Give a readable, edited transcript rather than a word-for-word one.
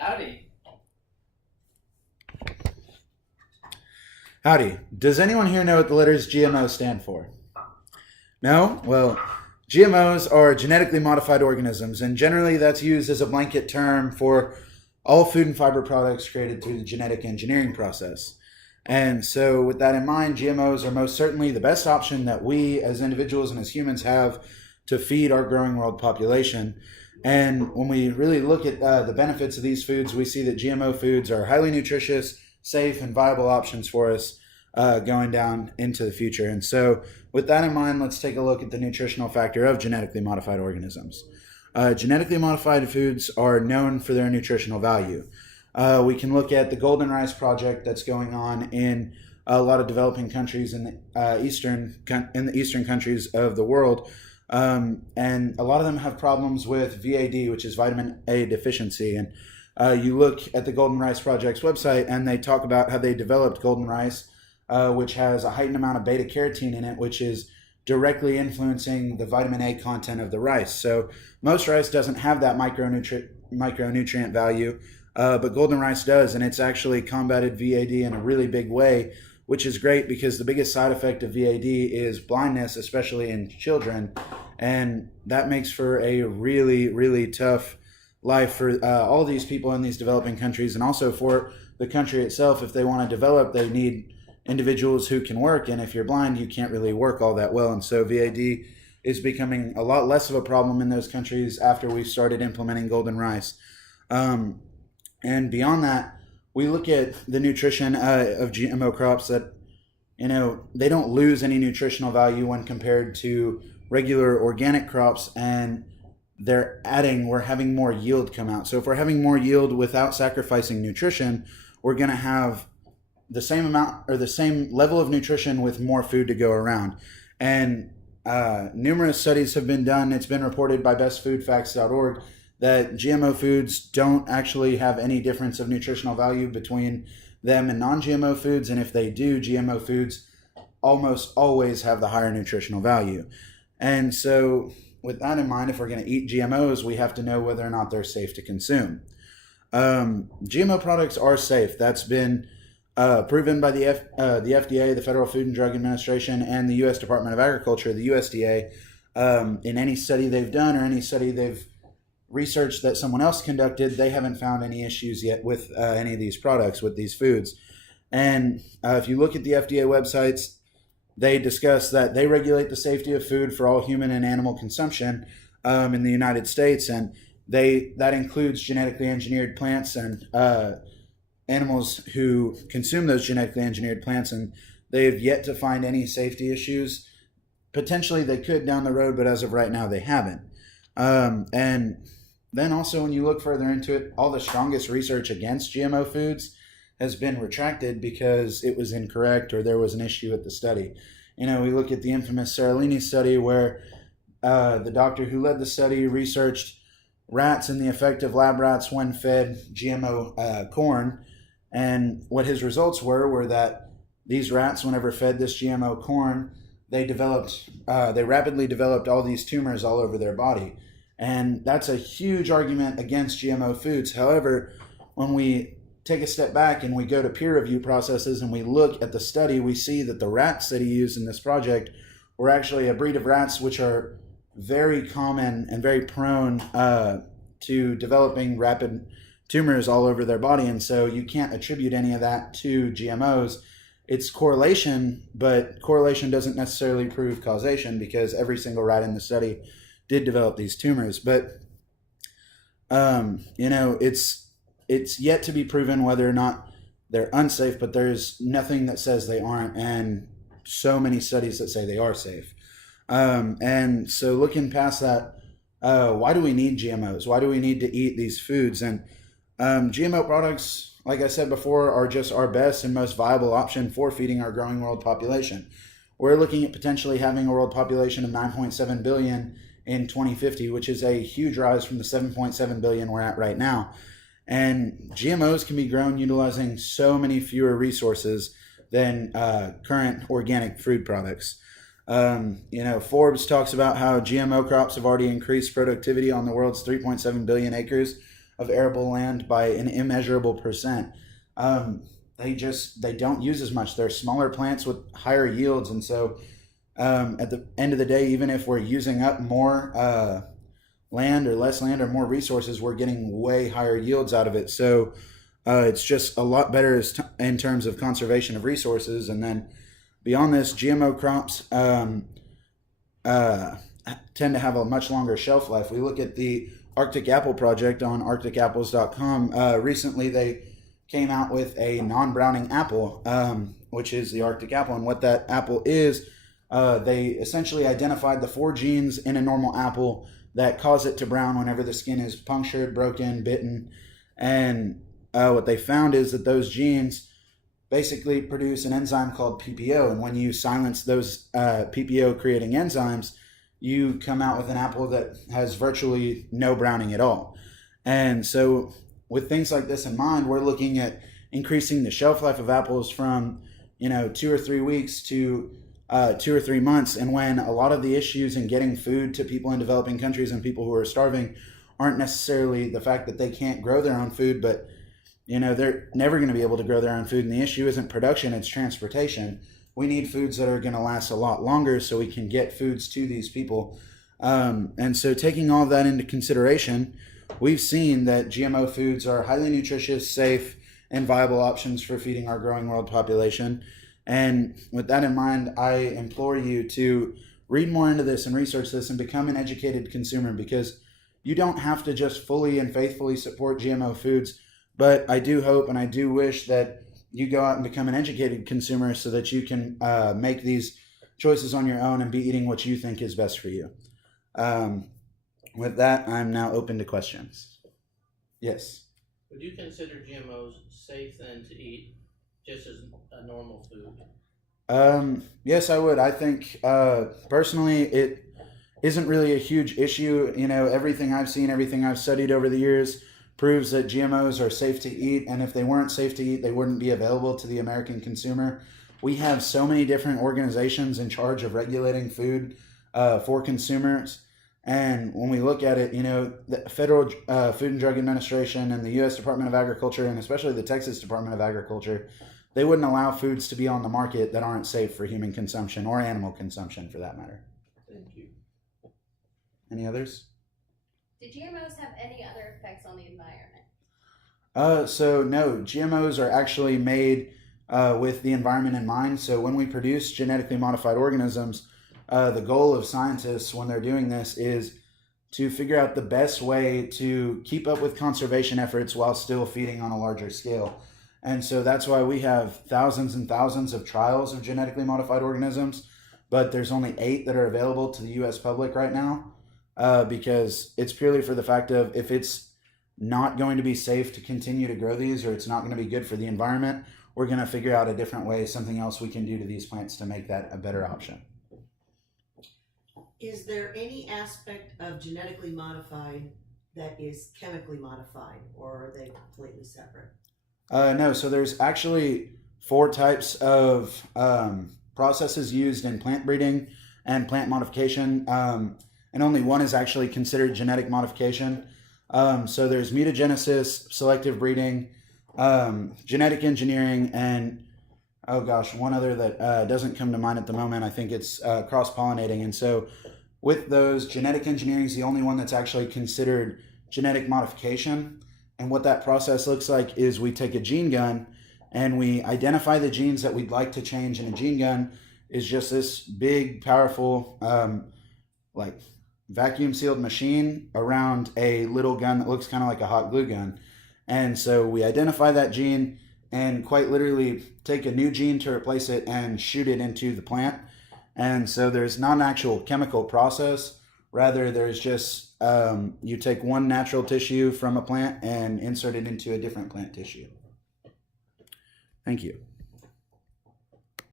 Howdy. Howdy. Does anyone here know what the letters GMO stand for? No? Well, GMOs are genetically modified organisms, and generally that's used as a blanket term for all food and fiber products created through the genetic engineering process. And so, with that in mind, GMOs are most certainly the best option that we as individuals and as humans have to feed our growing world population. And when we really look at the benefits of these foods, we see that GMO foods are highly nutritious, safe, and viable options for us going down into the future. And so, with that in mind, let's take a look at the nutritional factor of genetically modified organisms. Genetically modified foods are known for their nutritional value. We can look at the Golden Rice Project that's going on in a lot of developing countries in the eastern countries of the world. And a lot of them have problems with VAD, which is vitamin A deficiency. And you look at the Golden Rice Project's website, and they talk about how they developed golden rice, which has a heightened amount of beta carotene in it, which is directly influencing the vitamin A content of the rice. So most rice doesn't have that micronutrient value, but golden rice does, and it's actually combated VAD in a really big way, which is great because the biggest side effect of VAD is blindness, especially in children, and that makes for a really, really tough life for all these people in these developing countries, and also for the country itself. If they want to develop, they need individuals who can work, and if you're blind, you can't really work all that well. And so VAD is becoming a lot less of a problem in those countries after we've started implementing golden rice. And beyond that, we look at the nutrition of GMO crops that, they don't lose any nutritional value when compared to regular organic crops, and we're having more yield come out. So if we're having more yield without sacrificing nutrition, we're going to have the same amount or the same level of nutrition with more food to go around. And numerous studies have been done. It's been reported by bestfoodfacts.org that GMO foods don't actually have any difference of nutritional value between them and non-GMO foods. And if they do, GMO foods almost always have the higher nutritional value. And so with that in mind, if we're going to eat GMOs, we have to know whether or not they're safe to consume. GMO products are safe. That's been proven by the FDA, the Federal Food and Drug Administration, and the U.S. Department of Agriculture, the USDA. In any study they've done or any study they've researched that someone else conducted, they haven't found any issues yet with any of these products, with these foods. And if you look at the FDA websites, they discuss that they regulate the safety of food for all human and animal consumption in the United States, and that includes genetically engineered plants and animals who consume those genetically engineered plants, and they've yet to find any safety issues. Potentially they could down the road, but as of right now they haven't. And then also when you look further into it, all the strongest research against GMO foods has been retracted because it was incorrect or there was an issue with the study. We look at the infamous Seralini study where the doctor who led the study researched rats and the effect of lab rats when fed GMO corn. And what his results were that these rats, whenever fed this GMO corn, they rapidly developed all these tumors all over their body. And that's a huge argument against GMO foods. However, when we take a step back and we go to peer review processes and we look at the study, we see that the rats that he used in this project were actually a breed of rats which are very common and very prone to developing rapid tumors all over their body. And so you can't attribute any of that to GMOs. It's correlation, but correlation doesn't necessarily prove causation because every single rat in the study did develop these tumors. But, it's yet to be proven whether or not they're unsafe, but there's nothing that says they aren't, and so many studies that say they are safe. And so looking past that, why do we need GMOs? Why do we need to eat these foods? And GMO products, like I said before, are just our best and most viable option for feeding our growing world population. We're looking at potentially having a world population of 9.7 billion in 2050, which is a huge rise from the 7.7 billion we're at right now. And GMOs can be grown utilizing so many fewer resources than current organic food products. Forbes talks about how GMO crops have already increased productivity on the world's 3.7 billion acres of arable land by an immeasurable percent. They don't use as much. They're smaller plants with higher yields, and so at the end of the day, even if we're using up more land or less land or more resources, we're getting way higher yields out of it. So it's just a lot better in terms of conservation of resources. And then beyond this, GMO crops tend to have a much longer shelf life. We look at the Arctic Apple Project on arcticapples.com. Recently, they came out with a non-browning apple, which is the Arctic apple. And what that apple is, they essentially identified the 4 genes in a normal apple that cause it to brown whenever the skin is punctured, broken, bitten. And what they found is that those genes basically produce an enzyme called PPO. And when you silence those PPO creating enzymes, you come out with an apple that has virtually no browning at all. And so with things like this in mind, we're looking at increasing the shelf life of apples from 2 or 3 weeks to 2 or 3 months. And when a lot of the issues in getting food to people in developing countries and people who are starving aren't necessarily the fact that they can't grow their own food, but they're never going to be able to grow their own food. And the issue isn't production, it's transportation. We need foods that are going to last a lot longer so we can get foods to these people. And so taking all of that into consideration, we've seen that GMO foods are highly nutritious, safe, and viable options for feeding our growing world population. And with that in mind, I implore you to read more into this and research this and become an educated consumer, because you don't have to just fully and faithfully support GMO foods. But I do hope and I do wish that you go out and become an educated consumer so that you can make these choices on your own and be eating what you think is best for you. With that, I'm now open to questions. Yes. Would you consider GMOs safe then to eat just as a normal food? Yes, I would. I think personally it isn't really a huge issue. Everything I've seen, everything I've studied over the years proves that GMOs are safe to eat, and if they weren't safe to eat, they wouldn't be available to the American consumer. We have so many different organizations in charge of regulating food for consumers, and when we look at it, the Federal Food and Drug Administration and the U.S. Department of Agriculture, and especially the Texas Department of Agriculture, they wouldn't allow foods to be on the market that aren't safe for human consumption or animal consumption for that matter. Thank you. Any others? Do GMOs have any other effects on the environment? So no, GMOs are actually made with the environment in mind. So when we produce genetically modified organisms, the goal of scientists when they're doing this is to figure out the best way to keep up with conservation efforts while still feeding on a larger scale. And so that's why we have thousands and thousands of trials of genetically modified organisms, but there's only 8 that are available to the U.S. public right now. Because it's purely for the fact of if it's not going to be safe to continue to grow these, or it's not going to be good for the environment, we're going to figure out a different way, something else we can do to these plants to make that a better option. Is there any aspect of genetically modified that is chemically modified, or are they completely separate? No, so there's actually 4 types of processes used in plant breeding and plant modification. And only one is actually considered genetic modification. So there's mutagenesis, selective breeding, genetic engineering, and one other that doesn't come to mind at the moment. I think it's cross-pollinating. And so with those, genetic engineering is the only one that's actually considered genetic modification. And what that process looks like is we take a gene gun and we identify the genes that we'd like to change. And a gene gun is just this big, powerful, vacuum sealed machine around a little gun that looks kind of like a hot glue gun. And so we identify that gene and quite literally take a new gene to replace it and shoot it into the plant. And so there's not an actual chemical process. Rather, there's just you take one natural tissue from a plant and insert it into a different plant tissue. Thank you.